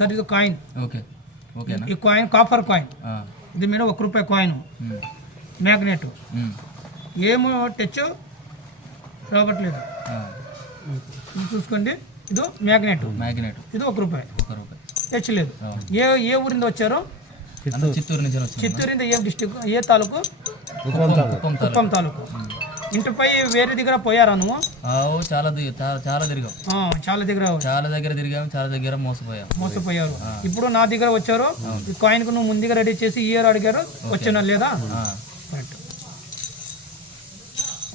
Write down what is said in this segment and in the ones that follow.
Sir ఇది coin okay okay ఈ coin copper coin ఇది మీద ఒక రూపాయి కాయిన్ మ్యాగ్నెట్ ఏమో టచ్ రావట్లేదు చూసుకోండి ఇది మ్యాగ్నెట్ మ్యాగ్నెట్ ఇది ఒక రూపాయి ఒక రూపాయి టచ్ లేదు ఏ ఏ ఊరి నుంచి వచ్చారు చిత్తూరు నుంచి చిత్తూరు ఏ డిస్టిక్ ఏ తాలూకు? కుప్పం తాలూకు. ఇంటిపై వేరే దగ్గర పోయారా నువ్వు? చాలా చాలా తిరిగాం. చాలా దగ్గర చాలా దగ్గర తిరిగాం చాలా దగ్గర మోసపోయాం. మోసపోయారు. ఇప్పుడు నా దగ్గర వచ్చారు. ఈ కాయిన్కు నువ్వు ముందుగా రెడీ చేసి ఇయర్ అడిగారు. వచ్చినా లేదా?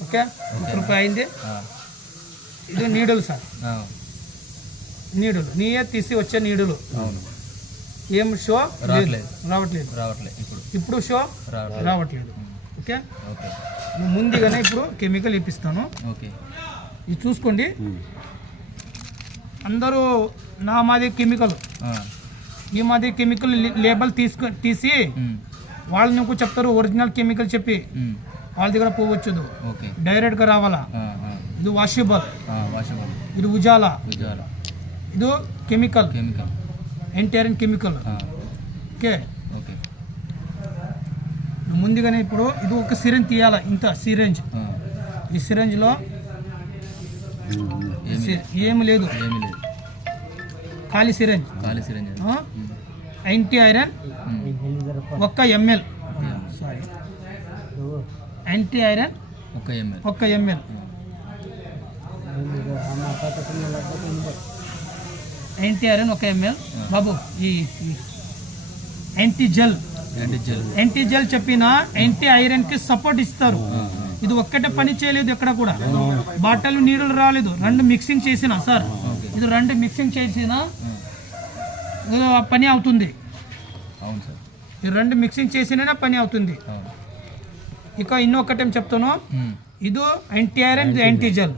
ఓకే? రూపాయి అయింది. ఇది నీడులు సార్ నీడులు నీయే తీసి వచ్చే నీడులు ఏం షో లేదు. రావట్లేదు. రావట్లేదు. రావట్లే ఇప్పుడు. ఇప్పుడు షో రావట్లేదు. ఓకే? ఓకే. ముందుగానే ఇప్పుడు కెమికల్ ఇప్పిస్తాను. ఓకే. ఇది చూసుకోండి. అందరూ నా మాది కెమికల్. ఈ మాది కెమికల్ లేబుల్ తీసుకు తీసి వాళ్ళు నీకు చెప్తారు ఒరిజినల్ కెమికల్ చెప్పి వాళ్ళ దగ్గర పోవచ్చు ఓకే. డైరెక్ట్గా రావాలా? ఇది వాషబుల్ ఇది ఉజాలా. ఇది కెమికల్. కెమికల్. ఎన్టీఆర్ కెమికల్. ఓకే? ముందుగానే ఇప్పుడు ఇది ఒక సిరెంజ్ తీయాలా ఇంత సిరెంజ్. ఈ సిరెంజ్లో ఏమి లేదు. ఏమీ లేదు. ఖాళీ సిరెంజ్. ఖాళీ సిరంజి యాంటీ ఐరన్ ఒక్క ఎంఎల్. సారీ. యాంటీ ఐరన్ ఒక్క ఎంఎల్. ఒక్క ఎంఎల్. యాంటీ ఐరన్ ఒక ఎంఎల్. బాబు ఈ యాంటీ జెల్. యాంటీ జెల్ చెప్పిన యాంటీ ఐరన్కి సపోర్ట్ ఇస్తారు. ఇది ఒక్కటే పని చేయలేదు ఎక్కడ కూడా. బాటలు నీళ్ళు రాలేదు. రెండు మిక్సింగ్ చేసిన సార్. ఇది రెండు మిక్సింగ్ చేసిన పని అవుతుంది. అవును సార్. ఈ రెండు మిక్సింగ్ చేసినా పని అవుతుంది. ఇక ఇంకొకటేం చెప్తాను. ఇది ఇది యాంటీ జెల్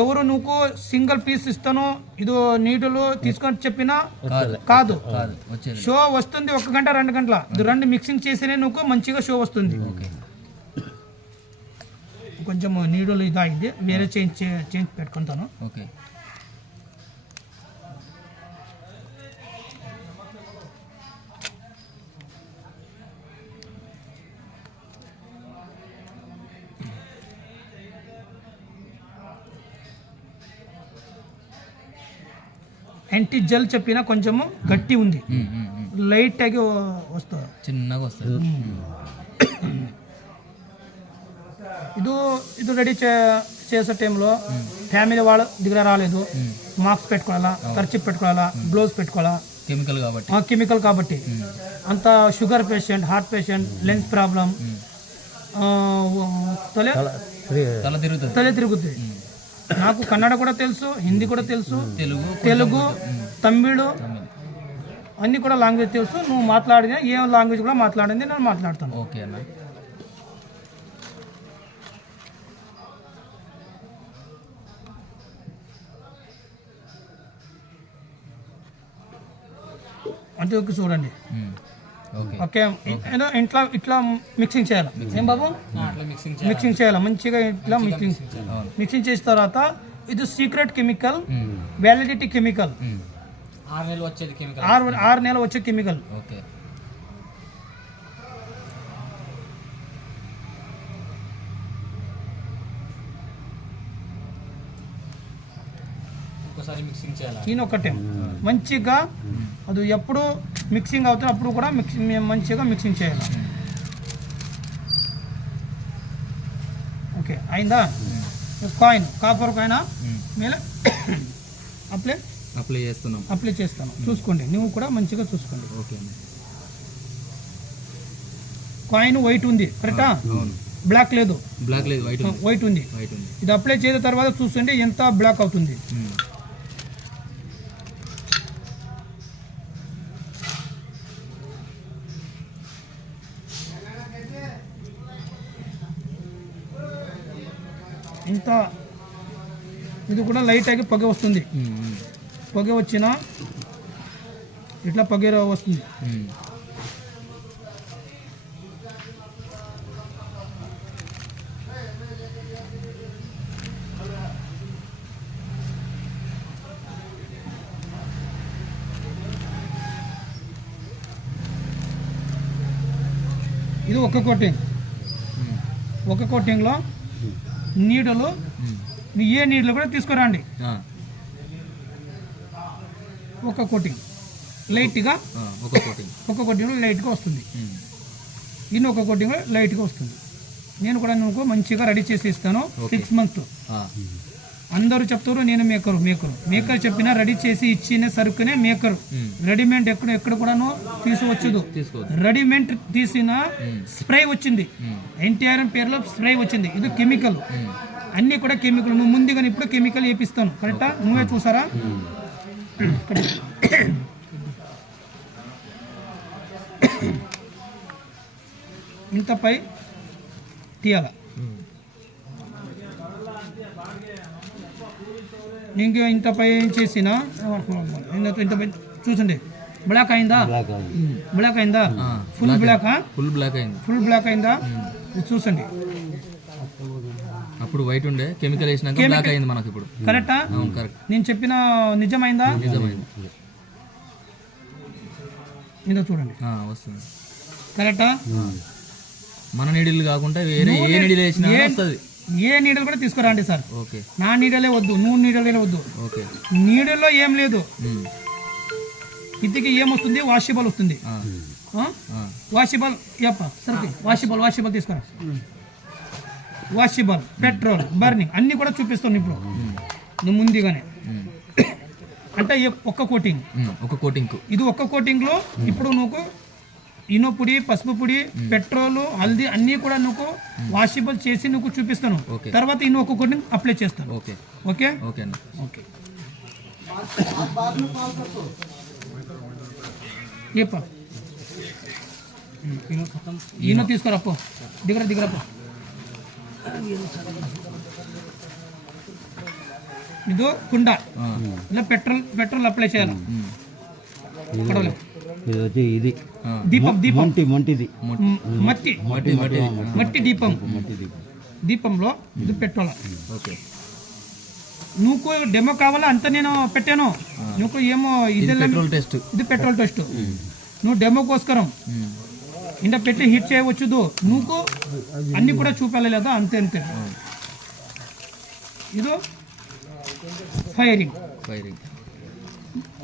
ఎవరు నువ్వు సింగిల్ పీస్ ఇస్తాను ఇది నీటిలో తీసుకొని చెప్పినా కాదు. షో వస్తుంది ఒక గంట రెండు గంటల. ఇది రెండు మిక్సింగ్ చేసినే నువ్వు మంచిగా షో వస్తుంది. కొంచెం నీడులు ఇది అయింది వేరే చేంజ్ చేంజ్ పెట్టుకుంటాను. ఓకే యాంటీ జెల్ చెప్పినా కొంచెము గట్టి ఉంది. లైట్ ఆగి వస్తుంది. చిన్నగా వస్తుంది. ఇది ఇది రెడీ చే చేసే టైంలో ఫ్యామిలీ వాళ్ళ దగ్గర రాలేదు. మాస్క్ పెట్టుకోవాలా ఖర్చు పెట్టుకోవాలా గ్లోవ్స్ పెట్టుకోవాలా? కెమికల్ కాబట్టి. ఆ కెమికల్ కాబట్టి. అంత sugar patient heart patient lens problem తలే? తల తిరుగుతుంది. తలే తిరుగుతుంది. నాకు కన్నడ కూడా తెలుసు హిందీ కూడా తెలుసు తెలుగు తెలుగు తమిళ్ అన్ని కూడా లాంగ్వేజ్ తెలుసు. నువ్వు మాట్లాడిన ఏ లాంగ్వేజ్ కూడా మాట్లాడింది నేను మాట్లాడతాను. ఓకే అన్న. అంటే ఒక చూడండి. ఓకే. ఓకే ఏదో ఇంట్లో ఇట్లా మిక్సింగ్ చేయాలి? ఏం బాబు? మిక్సింగ్ చేయాలి? మంచిగా ఇట్లా మిక్సింగ్ మిక్సింగ్ చేసిన తర్వాత ఇది సీక్రెట్ కెమికల్ వ్యాలిడిటీ కెమికల్ ఆరు ఆరు నెలలు వచ్చే కెమికల్ ఓకే ఈయన ఒకటే మంచిగా అది ఎప్పుడు మిక్సింగ్ అవుతుంది అప్పుడు కూడా మిక్సింగ్ మంచిగా మిక్సింగ్ చేయాలి. ఓకే అయిందా? Coin copper coin? ఉమ్, ಮೇಲೆ అప్లై? అప్లై చేస్తున్నాం. అప్లై చేస్తాను. చూసుకోండి నువ్వు కూడా మంచిగా చూసుకోండి. ఓకే కాయిన్ వైట్ ఉంది కరెక్టా? బ్లాక్ లేదు. బ్లాక్ లేదు వైట్ ఉంది. వైట్ ఉంది. వైట్ ఉంది. ఇది అప్లై చేసిన తర్వాత చూస్తుంటే ఎంత బ్లాక్ అవుతుంది. ఇంత ఇది కూడా లైట్ ఆగి పొగ వస్తుంది. పొగ వచ్చినా ఇట్లా పొగ వస్తుంది. ఇది ఒక్క కోటింగ్ ఒక hmm. కోటింగ్లో నీడలు ఏ నీడలు కూడా తీసుకురండి. ఒక కోటింగ్. లైట్గా ఒక కోటింగ్. ఒక కోటింగ్లో లైట్గా వస్తుంది. ఇన్ని ఒక కోటింగ్లో లైట్గా వస్తుంది. నేను కూడా నువ్వు మంచిగా రెడీ చేసి ఇస్తాను. Six month. అందరూ చెప్తారు నేను మేకరు మేకరు. మేకర్ చెప్పినా రెడీ చేసి ఇచ్చిన సరుకునే మేకరు. రెడీమేడ్ ఎక్కడ ఎక్కడ కూడాను తీసుకోవచ్చు రెడీమేడ్ తీసిన స్ప్రే వచ్చింది. ఎన్టీఆర్ పేరులో స్ప్రే వచ్చింది. ఇది కెమికల్. అన్ని కూడా కెమికల్. నువ్వు ముందుగానే ఇప్పుడు కెమికల్ వేపిస్తాను. కరెక్టా? నువ్వే చూసారా? ఇంతపై తీయాల. ఉమ్. ఇంక ఇంతపై ఏం చేసిన ఇంత- చూసండి. బ్లాక్ అయిందా? బ్లాక్ అయిందా. ఆ, ఫుల్ బ్లాక్ ఫుల్ బ్లాక్ అయింది. ఫుల్ బ్లాక్ అయిందా? ఇది చూసండి. అప్పుడు వైట్ ఉండే. కెమికల్ వేసినాక బ్లాక్ అయింది మనకి ఇప్పుడు. కరెక్టా అవును కరెక్ట్ నేను చెప్పిన నిజమైందా? నిజమైంది. ఇందో చూడండి. వస్తుంది. కరెక్టా మన నీడిల్ కాకుండా వేరే ఏ నీడిల్ వేసినా వస్తుంది. ఏ నీడలు కూడా తీసుకురండి సార్. నా నీడలే వద్దు నువ్వు నీడలే వద్దు. నీడల్లో ఏం లేదు. ఇంటికి ఏమొస్తుంది? వాషిబల్ వస్తుంది. వాషిబల్ యప్ప సరికి వాషిబల్ వాషిబల్ తీసుకురా. వాషిబల్ పెట్రోల్ బర్నింగ్ అన్ని కూడా చూపిస్తాను ఇప్పుడు. నువ్వు ముందుగానే. అంటే ఒక్క కోటింగ్. ఒక కోటింగ్ ఇది ఒక్క కోటింగ్లో ఇప్పుడు నువ్వు ఇనో పొడి పసుపు పొడి పెట్రోల్ హల్దీ అన్ని కూడా నువ్వు వాషిబుల్ చేసి నువ్వు చూపిస్తాను. తర్వాత ఇన్నో ఒక కోటింగ్ అప్లై చేస్తాను. ఓకే. ఓకే? Okay okay. ఏప్ప ఈయన తీసుకురాపో దిగర దిగరపో ఇది కుండ. ఇలా పెట్రోల్ పెట్రోల్ అప్లై చేయాలి. ఉమ్. పడవలే ఇది వచ్చి ఇది. దీపం. దీపం మొంటి మొంటిది మ్, మట్టి. మట్టి మట్టి ఆ. మట్టి. దీపం. దీపంలో ఇది పెట్రోల్ ఓకే. నువ్వు డెమో కావాలా? అంత నేను పెట్టాను. నువ్వు ఏమో ఇది పెట్రోల్ టెస్ట్. ఇది పెట్రోల్ టెస్ట్. నువ్వు డెమో కోసకరం ఉమ్. ఇంత పెట్టి హిట్ చేయవచ్చు నువ్వు అన్ని కూడా చూపాలి లేదా? అంతే అంతే. ఇది ఫైరింగ్. ఫైరింగ్.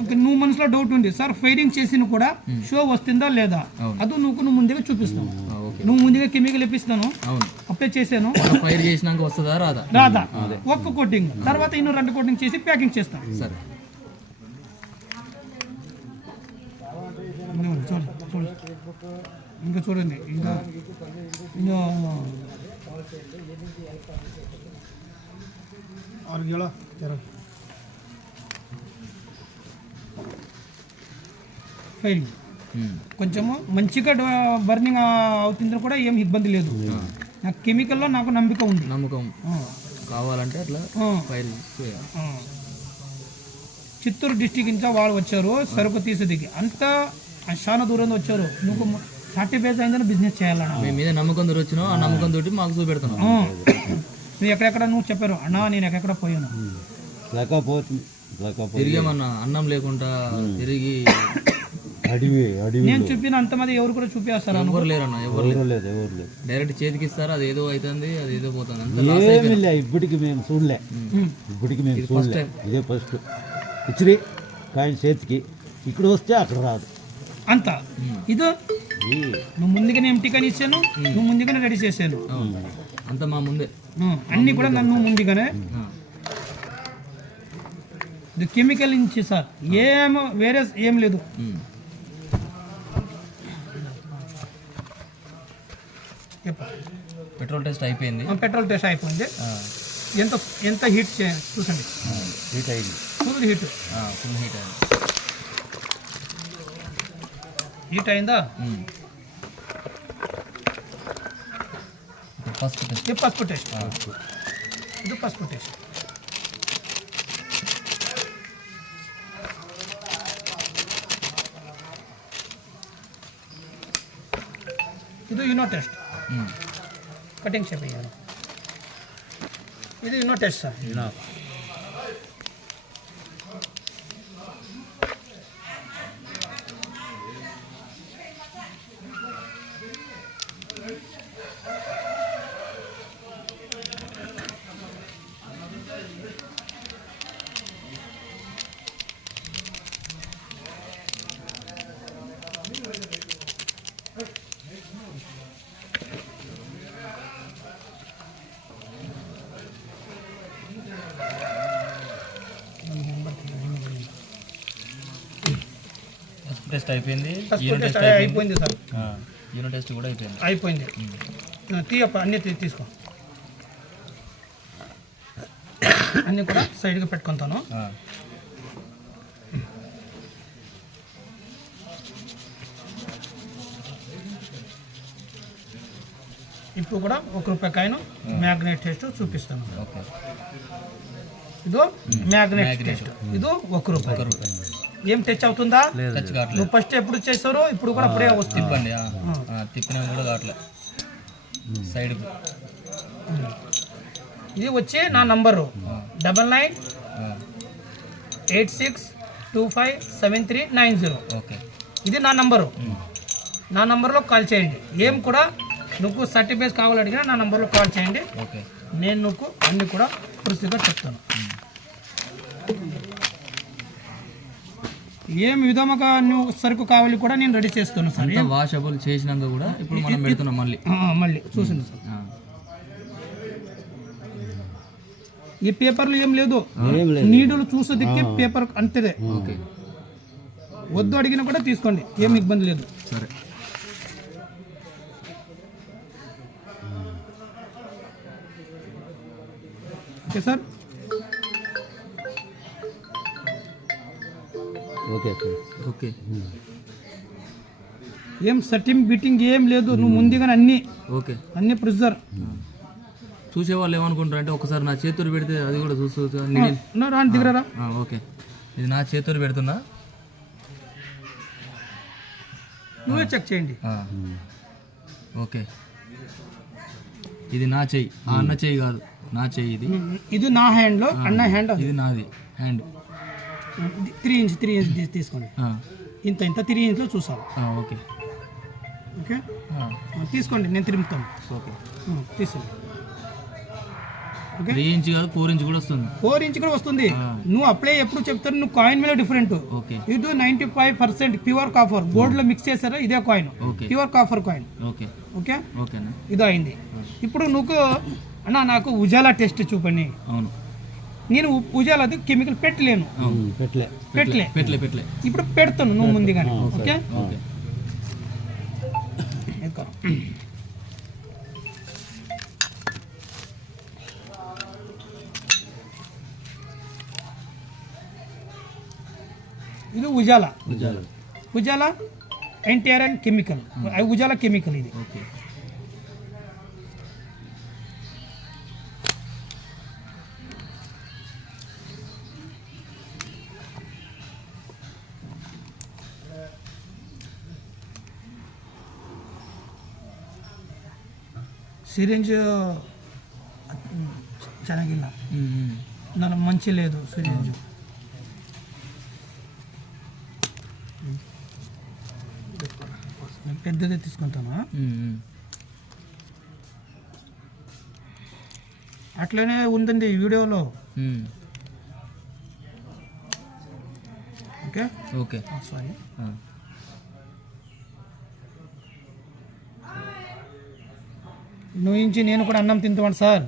ఇంకా నువ్వు మనసులో డౌట్ ఉంది. సార్ ఫైరింగ్ చేసిన కూడా షో వస్తుందా లేదా. అది నువ్వు నువ్వు ముందుగా చూపిస్తావు. నువ్వు ముందుగా కెమికల్ ఇప్పిస్తాను అవును. అప్లై చేశాను. ఫైర్ చేసినాక వస్తుందా రాదా? రాదా? ఒక్క కోటింగ్ తర్వాత ఇన్నో రెండు కోటింగ్ చేసి ప్యాకింగ్ చేస్తాను సరే. ఇంకా చూడండి ఇంకా. ఇంకా ఆరు గేళ ఫైరింగ్ ఉమ్. కొంచెము మంచిగా బర్నింగ్ అవుతుందో కూడా ఏం ఇబ్బంది లేదు. నాకు కెమికల్లో నాకు నమ్మిక ఉంది. నమ్మకం కావాలంటే అట్లా ఆ, ఫైర్ చేయాలి. ఆ. చిత్తూరు డిస్టిక్ నుంచి వాళ్ళు వచ్చారు సరుకు తీసేదికి అంతా చాలా దూరం వచ్చారు. నువ్వు సర్టిఫికేట్ అయిందని బిజినెస్ చేయాలన్నా. మీ మీద నమ్మకం తోటి వచ్చినావు ఆ నమ్మకం తోటి మాకు చూపెడుతున్నాం ఆ. నువ్వు ఎక్కడెక్కడ నువ్వు చెప్పారు అన్నా నేను ఎక్కడెక్కడ పోయాను. తిరిగేమన్నా అన్నం లేకుండా తిరిగి అడివి అడివి నేను చూపిన అంతమంది ఎవరు కూడా చూపిస్తారా ఎవరు లేరన్న? ఎవరు ఎవరు లేదు ఎవరు లేదు. డైరెక్ట్ చేతికి ఇస్తారు? అది ఏదో అవుతుంది అది ఏదో పోతుంది. అంత ఏమి లే ఇప్పటికి మేము చూడలే. ఇప్పటికి మేము చూడలే. ఇదే ఫస్ట్ ఇచ్చిరి కాయన చేతికి. ఇక్కడ వస్తే అక్కడ రాదు. అంత. ఇది. నువ్వు ముందుగానే ఎంటికని ఇచ్చాను నువ్వు ముందుగానే రెడీ చేశాను. అంత మా ముందే. అన్ని కూడా నన్ను ముందుగానే. ఇది కెమికల్ నుంచి సార్. ఏం వేరే ఏం లేదు. పెట్రోల్ టెస్ట్ అయిపోయింది. ఆ, పెట్రోల్ టెస్ట్ అయిపోయింది. ఆ. ఎంత ఎంత హీట్ చే చూసండి. హీట్ అయింది. ఫుల్ హీట్ ఆ, ఫుల్ హీట్ అయింది. హీట్ అయిందా? ఉమ్. ఇప్పుడు ఫస్ట్ టెస్ట్. ఇది పసుపు టెస్ట్. ఇది పసుపు టెస్ట్. ఇది యూనో టెస్ట్. ఉమ్. కటింగ్ చేయాలి ఇది యూనో టెస్ట్ సార్. టెస్ట్ అయిపోయింది యూనిట్ టెస్ట్ అయిపోయింది. సార్. యూనిట్ టెస్ట్ కూడా అయిపోయింది. అయిపోయింది. తీయప్ప అన్నీ తీసుకో. అన్నీ కూడా సైడ్గా పెట్టుకుంటాను. ఇప్పుడు కూడా ఒక రూపాయి కాయను మ్యాగ్నెట్ టెస్ట్ చూపిస్తాను. ఇదో మ్యాగ్నెట్ టెస్ట్. ఇదో ఒక రూపాయి. ఏం టచ్ అవుతుందా? టచ్ కావట్లేదు. నువ్వు ఫస్ట్ ఎప్పుడు చేస్తారో ఇప్పుడు కూడా అప్పుడే వస్తుంది. తిప్పండి తిప్పినా కూడా కావట్లేదు సైడ్ ఇది వచ్చి నా number. Double nine eight six two five seven three nine zero. Okay. ఇది నా నంబరు. నా నంబర్లో కాల్ చేయండి. ఏం కూడా నువ్వు సర్టిఫికేట్ కావాలడిగినా నా నంబర్లో కాల్ చేయండి. ఓకే. నేను నువ్వు అన్ని కూడా పూర్తిగా చెప్తాను. ఏం విధముగా నువ్వు సరుకు కావాలి కూడా నేను రెడీ చేస్తాను సార్. అంతా వాషబుల్ చేసినాక కూడా ఇప్పుడు మనం పెడుతున్నాం మళ్ళీ. మళ్ళీ చూసింది సార్. ఈ పేపర్లు ఏం లేదు. ఏం లేదు. నీడులు చూసేదికి పేపర్ అంతేదే. ఓకే. వద్దు అడిగినా కూడా తీసుకోండి. ఏం ఇబ్బంది లేదు. సరే. Okay sir. Okay okay. ఏం సర్టింగ్ బిట్టింగ్ ఏం లేదు. నువ్వు ముందుగానే అన్ని ఓకే. అన్ని ప్రిజర్. చూసే వాళ్ళు ఏమనుకుంటారు అంటే ఒకసారి నా చేతులు పెడితే అది కూడా చూస్తూ రాని దిగరా ఓకే. ఇది నా చేతులు పెడుతున్నా. నువ్వే చెక్ చేయండి. ఓకే. ఇది నా చెయ్యి. అన్న చెయ్యి కాదు. నా చెయ్యి ఇది. ఇది నా హ్యాండ్లో అన్న హ్యాండ్ ఇది నాది. Hand three inch three inch తీసుకోండి. ఇంత ఇంత త్రీ ఇంచ్లో చూసాను ఓకే. ఓకే? తీసుకోండి నేను తిరుగుతాను ఓకే. తీసుకోండి. త్రీ ఇంచ్ కాదు ఫోర్ ఇంచ్ కూడా వస్తుంది. ఫోర్ ఇంచ్ కూడా వస్తుంది. నువ్వు అప్లై ఎప్పుడు చెప్తారు? నువ్వు కాయిన్ మీద డిఫరెంట్ ఓకే. ఇది ninety five percent pure copper గోల్డ్లో మిక్స్ చేశారా? ఇదే coin pure copper coin okay. Okay? ఇది అయింది ఇప్పుడు నువ్వు అన్న నాకు ఉజాలా టెస్ట్ చూపండి. అవును. నేను ఉ- ఉజాలాది కెమికల్ పెట్టలేను. అవును పెట్టలే. పెట్టలే. పెట్లే పెట్లే ఇప్పుడు పెడతాను నువ్వు ముందుగానే ఓకే. ఓకే? ఎక్కో. ఇది Ujala Ujala Ujala NTR and chemical. Ujala chemical syringe చెనగిల్ల నన్ను మంచి లేదు సిరింజ్. పెద్దదే తీసుకుంటాను? అట్లనే ఉందండి వీడియోలో. ఓకే? ఓకే. సారీ నుంచి నేను కూడా అన్నం తింటాను సార్.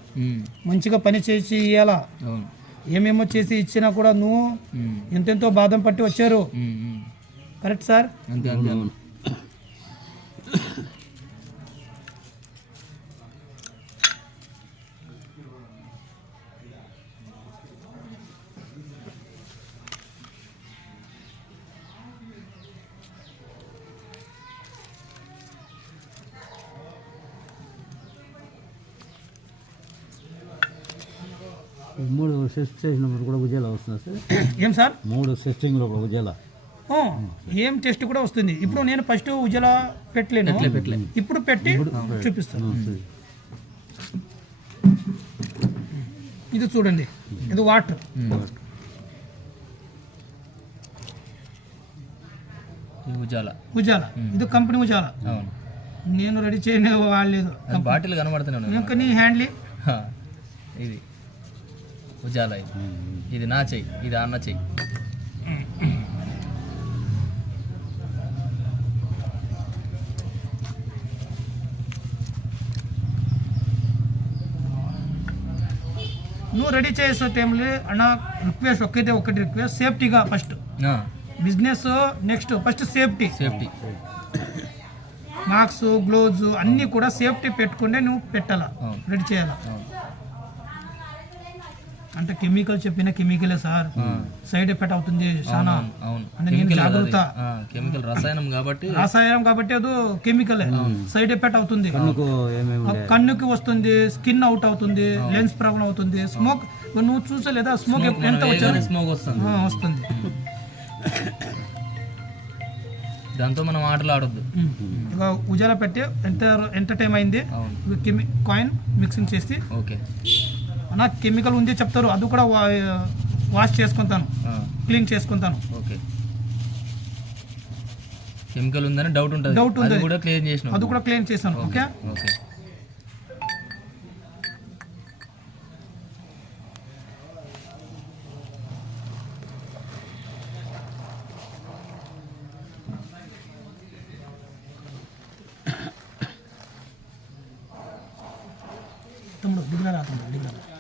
మంచిగా పని చేసి ఇవ్వాలా ఏమేమో చేసి ఇచ్చినా కూడా నువ్వు ఎంతెంతో బాధం పట్టి వచ్చారు. Correct sir? అంతే అంతే. సెస్ట్ చేసినప్పుడు కూడా ఉజాల వస్తుంది సార్. ఏం సార్? మూడు సెస్టింగ్లో కూడా ఉజాల ఓ, ఏం టెస్ట్ కూడా వస్తుంది. ఇప్పుడు నేను ఫస్ట్ ఉజల పెట్టలేను. పెట్టలే. ఇప్పుడు పెట్టి చూపిస్తాను. ఇది చూడండి. ఇది వాటర్. ఇది ఉజాల. ఉజాల. ఇది కంపెనీ ఉజాల. అవును. నేను రెడీ చేయని వాళ్ళలేదు అది బాటిల్ కనబడుతూనే ఉన్నాయి ఇంకా నీ హ్యాండ్లీ ఇది. ఉజాల ఇది నా చెయ్యి ఇది అన్న చెయ్యి. నువ్వు రెడీ చేసే టైంలో అన్న రిక్వెస్ట్ ఒక్కైతే ఒకటి రిక్వెస్ట్ సేఫ్టీగా first business next first safety. Safety. Mask gloves అన్నీ కూడా సేఫ్టీ పెట్టుకుంటే నువ్వు పెట్టాలా. రెడీ చేయాలా. అంటే కెమికల్ చెప్పిన కెమికలే సార్. సైడ్ ఎఫెక్ట్ అవుతుంది చాలా అంటే నేను. జాగ్రత్త. కెమికల్ రసాయనం కాబట్టి రసాయనం కాబట్టి అది కెమికలే. సైడ్ ఎఫెక్ట్ అవుతుంది. కన్నుకు ఏమేమి ఆ కన్నుకి వస్తుంది స్కిన్ అవుట్ అవుతుంది లెన్స్ ప్రాబ్లం అవుతుంది. స్మోక్ నువ్వు చూసలేదా? స్మోక్ ఎంత వచ్చింది స్మోక్ వస్తుంది. వస్తుంది. దాంతో మనం ఆటలు ఆడొద్దు. ఇక ఉజాల పెట్టి ఎంత ఎంత టైం అయింది? కాయిన్ మిక్సింగ్ చేసి ఓకే. నా కెమికల్ ఉంది చెప్తారు. అది కూడా వాష్ చేసుకుంటాను. క్లీన్ చేసుకుంటాను. ఓకే. కెమికల్ ఉందని డౌట్ ఉంటుంది. అది ఉంది. కూడా క్లియర్ చేసిన అది కూడా క్లీన్ చేశాను. ఓకే? ఓకే. తమ్ముడు దిగులరా తమ్ముడు దిగులరా?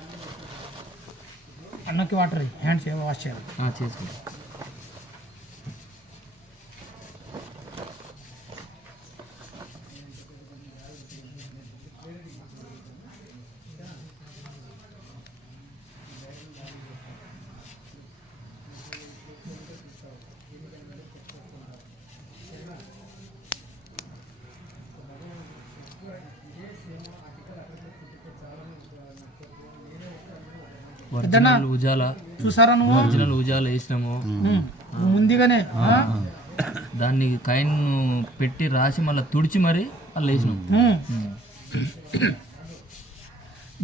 అన్నకి వాటర్ హ్యాండ్స్ వాష్ చేయాలి. ఆ, ఒరిజినల్ ఉజాల. చూసారా నువ్వు? ఒరిజినల్ ఉజాల వేసినాము. ముందుగానే? దాన్ని కాయిన్ పెట్టి రాసి మళ్ళీ తుడిచి మరి అలా వేసినాం.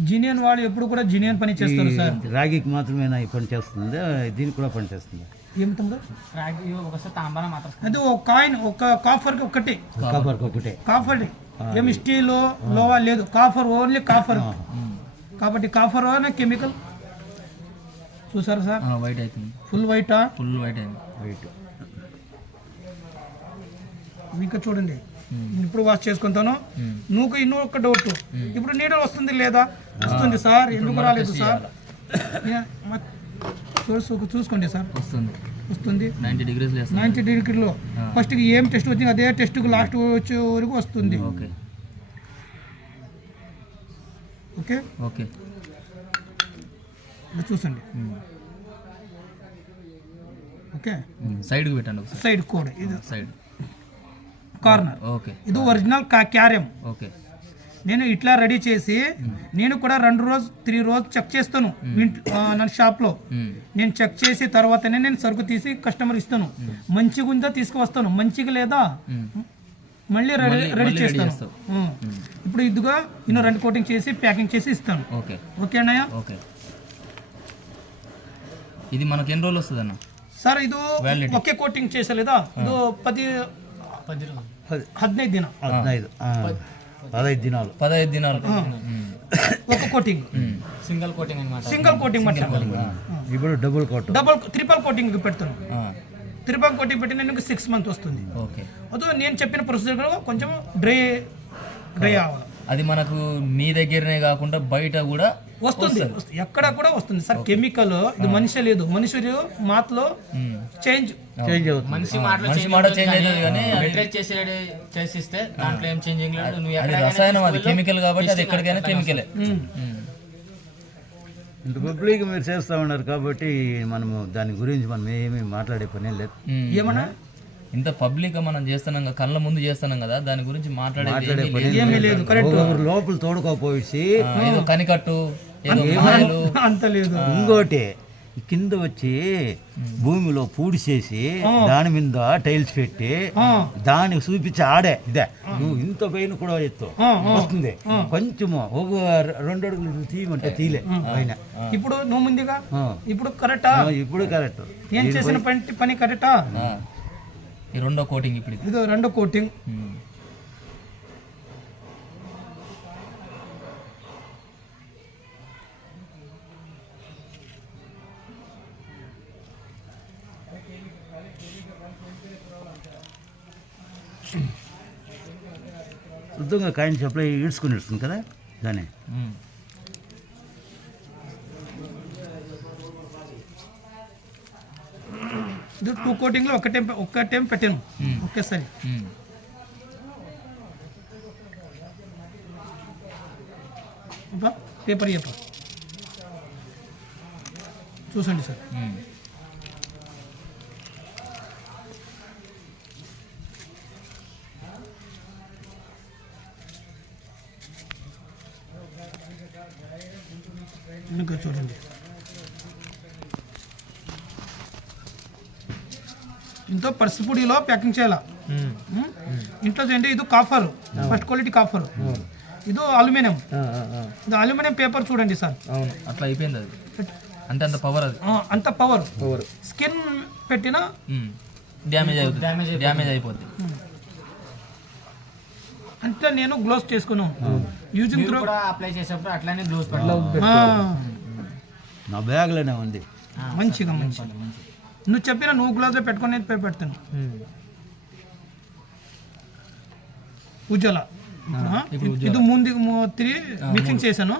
జినియన్ వాళ్ళు ఎప్పుడు కూడా జినియన్ పని చేస్తారు సార్. రాగికి మాత్రమేనా ఈ పని చేస్తుంది? దీనికి కూడా పని చేస్తుంది. ఏం తమ్ముడు అది ఒక కాయిన్ ఒక కాఫర్ ఒకటి కబర్కి ఒకటే కాఫర్ ఏమి స్టీల్ లోవా లేదు. Copper only copper. కాబట్టి కాఫర్ కెమికల్? చూసారా సార్? వైట్ అవుతుంది ఫుల్ వైటా ఫుల్ వైట్ అయింది వైట్ ఇంకా చూడండి. నేను ఇప్పుడు వాష్ చేసుకుంటాను. ఉమ్. నువ్వు ఇన్నో ఒక డౌట్ ఇప్పుడు నీడలు వస్తుంది లేదా? వస్తుంది సార్. ఎందుకు రాలేదు సార్? చూసుకోండి సార్. వస్తుంది. వస్తుంది. నైంటీ డిగ్రీస్ నైన్టీ డిగ్రీలో. ఫస్ట్ ఏం టెస్ట్ వచ్చింది అదే టెస్ట్కి లాస్ట్ వచ్చే వరకు వస్తుంది. ఓకే. ఓకే? ఓకే. ఇది చూసండి. ఓకే. సైడ్కి పెట్టండి ఒకసారి. సైడ్ కోడ్ ఇది. సైడ్. కార్నర్. ఓకే. ఇది ఒరిజినల్ క్యారియం ఓకే. నేను ఇట్లా రెడీ చేసి నేను కూడా రెండు రోజు త్రీ రోజు చెక్ చేస్తాను నా షాప్లో. నేను చెక్ చేసి తర్వాతనే నేను సరుకు తీసి కస్టమర్ ఇస్తాను. మంచిగా ఉందా తీసుకువస్తాను? మంచిగా లేదా. మళ్ళీ రెడీ చేస్తాను. ఇప్పుడు ఇదిగా ఇన్నో రెండు కోటింగ్ చేసి ప్యాకింగ్ చేసి ఇస్తాను. ఓకే. ఓకే అన్నయ్య? ఓకే. ఇది మనకి ఎన్ని రోజులు వస్తుంది అన్న సార్ ఇది Validity. ఒకే కోటింగ్ చేసలేదా? ఇది పది పది హదినైదు దిన హదినైదు ఆ, పదహైదు దినాలు. పదహైదు దినాలు ఉమ్. ఒక కోటింగ్ ఉమ్. సింగిల్ కోటింగ్ మాట ఇప్పుడు double coat double triple coating పెడతాను. ఆ, త్రిపల్ కోటింగ్ పెట్టి నేను సిక్స్ మంత్ వస్తుంది. ఓకే. అదో నేను చెప్పిన ప్రొసీజర్ కొంచెం డ్రై డ్రై అవ్వాలి. అది మనకు మీ దగ్గరనే కాకుండా బయట కూడా వస్తుంది. ఎక్కడ కూడా వస్తుంది. సార్ కెమికల్ ఇది మనిషి లేదు. మనుషులు మాటలో ఉమ్. చేంజ్ చేంజ్ అవుతుంది. మనిషి మాట చేంజ్ అవుతుంది కానీ అది- చేసి చేసిస్తే దాంట్లో ఏం చేంజింగ్ లేదు. నువ్వు రసాయనం అది కెమికల్ కాబట్టి అది ఎక్కడికైనా కెమికలే పబ్లిక్ మీరు చేస్తా ఉన్నారు కాబట్టి మనము దాని గురించి మనం ఏమీ మాట్లాడే పని లేదు. ఏమన్నా? ఇంత పబ్లిక్గా మనం చేస్తున్నాం కదా కళ్ళ ముందు చేస్తున్నాం కదా దాని గురించి మాట్లాడేది మాట్లాడే లోపల తోడుకోపోయి కనికట్టు అంత లేదు. ఇంకోటి కింద వచ్చి భూమిలో పూడిసేసి దాని మీద టైల్స్ పెట్టి దానికి చూపించి ఆడే. ఇదే. నువ్వు ఇంత పైన కూడా ఎత్తు. వస్తుంది. కొంచెము ఒక రెండు అడుగులు తీయమంటే తీలే పైన. ఇప్పుడు నువ్వు ముందుగా. ఇప్పుడు కరెక్టా? ఇప్పుడు కరెక్ట్. నేను చేసిన పని? పని కరెక్టా? రెండో కోటింగ్ ఇప్పుడు. ఇది రెండో కోటింగ్. ఉమ్. శుద్ధంగా కాయిన్ సప్లై ఈడ్చుకుని ఇస్తుంది కదా దాన్ని. ఇది టూ కోటింగ్లో ఒక టైం ఒక్క టైం పెట్టాను. ఒకేసారి పేపర్ చెప్ప చూసండి సార్ ఇంకా చూడండి. ఇంతో పరిస్థితిలో ప్యాకింగ్ చేయాలా? ఇంట్లో ఏంటి? ఇది కాఫర్. First quality copper. ఇది అల్యూమినియం. ఇది అల్యూమినియం పేపర్ చూడండి సార్. అవును అట్లా అయిపోయింది అది. అంటే అంత పవర్ అది. ఆ, అంత పవర్ పవర్ స్కిన్ పెట్టిన డ్యామేజ్ అవుతుంది. డ్యామేజ్ అయిపోద్ది. అంటే నేను గ్లోవ్స్ చేసుకున్నాను. యూజింగ్ అప్లై చేసేటప్పుడు అట్లానే గ్లోవ్స్ పెట్టాలి. నా బ్యాగ్లోనే ఉంది. మంచిగా మంచి నువ్వు చెప్పిన నువ్వు గ్లోవ్స్ పెట్టుకొని పెడతాను. ఉజ్వల. ఇది ముందు తిరిగి మిక్సింగ్ చేశాను.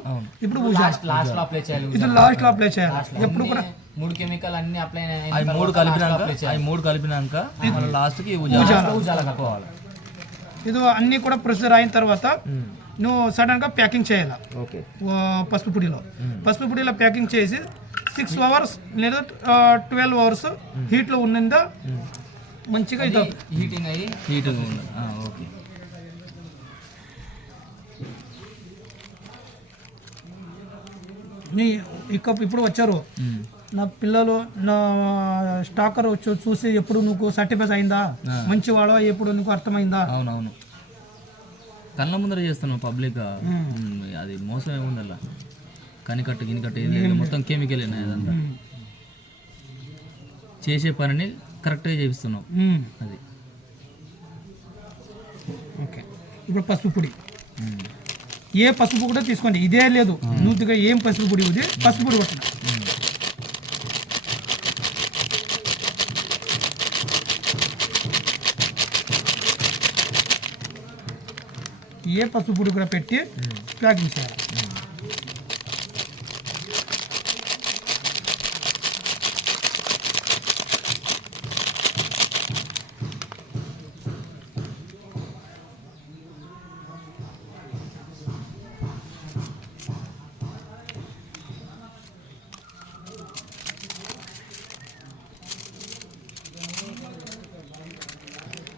ఇప్పుడు ఉజ్వల. లాస్ట్ లాస్ట్లో అప్లై చేయాలి ఇది లాస్ట్లో అప్లై చేయాలి. ఎప్పుడు కూడా. మూడు కెమికల్ అన్ని అప్లై అవి మూడు కలిపినాక అవి మూడు కలిపినాక లాస్ట్కి ఇది అన్ని కూడా ప్రొసీజర్ అయిన తర్వాత నువ్వు సడన్గా ప్యాకింగ్ చేయాలి. పసుపు పొడిలో. పసుపు పొడిలో ప్యాకింగ్ చేసి సిక్స్ అవర్స్ లేదా ట్వెల్వ్ అవర్స్ హీట్లో ఉన్నందా మంచిగా ఇది హీటింగ్ అయ్యి హీట్ ఉంది. ఓకే ఇప్పుడు వచ్చారు. మ్మ్. నా పిల్లలు నా స్టాకర్ వచ్చి చూసి ఎప్పుడు నువ్వు సర్టిఫైస్ అయిందా? ఆ. మంచి వాడో ఎప్పుడు నీకు అర్థమైందా? అవునవును. కళ్ళ ముందర చేస్తున్నాం పబ్లిక్. అది మోసం ఏముంది అలా కనికట్టు గినికట్టు ఏది మొత్తం కెమికల్ అదంతా. చేసే పనిని కరెక్ట్గా చేపిస్తున్నాం. అది. ఓకే. ఇప్పుడు పసుపు పొడి. ఏ పసుపు కూడా తీసుకోండి. ఇదే లేదు. నూతిగా ఏం పసుపు పొడి ఉంది? పసుపు పొడి కొట్టిన. ఏ పసుపు పొడి కూడా పెట్టి ప్యాకింగ్ చేయాలి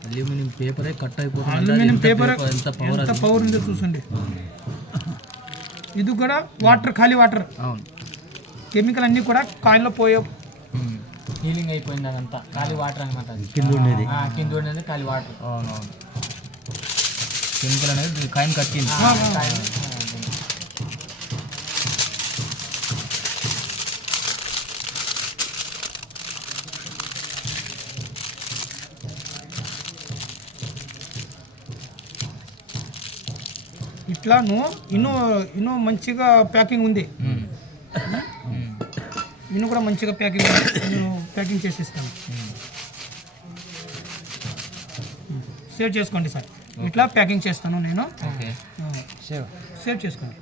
అల్యూమినియం పేపరే కట్ అయిపోతుంది. అల్యూమినియం పేపర్ ఎంత పవర్ ఎంత పవర్ ఉందో చూసండి. ఇది కూడా వాటర్ ఖాళీ వాటర్. అవును. కెమికల్ అన్నీ కూడా కాయిల్లో పోయే మ్మ్. హీలింగ్ అయిపోయింది అదంతా ఖాళీ వాటర్ అనమాట కింద ఉండేది. ఆ, కింద ఉండేది ఖాళీ వాటర్. అవునవును. కెమికల్ అనేది కాయిన్ కట్టింది ఇట్లా నువ్వు ఇన్నో ఇన్నో మంచిగా ప్యాకింగ్ ఉంది. ఇನ್ನು కూడా మంచిగా ప్యాకింగ్. నేను ప్యాకింగ్ చేసి ఇస్తాను సేవ్ చేసుకోండి సార్. ఇట్లా ప్యాకింగ్ చేస్తాను నేను. సేవ్. సేవ్ చేసుకోండి.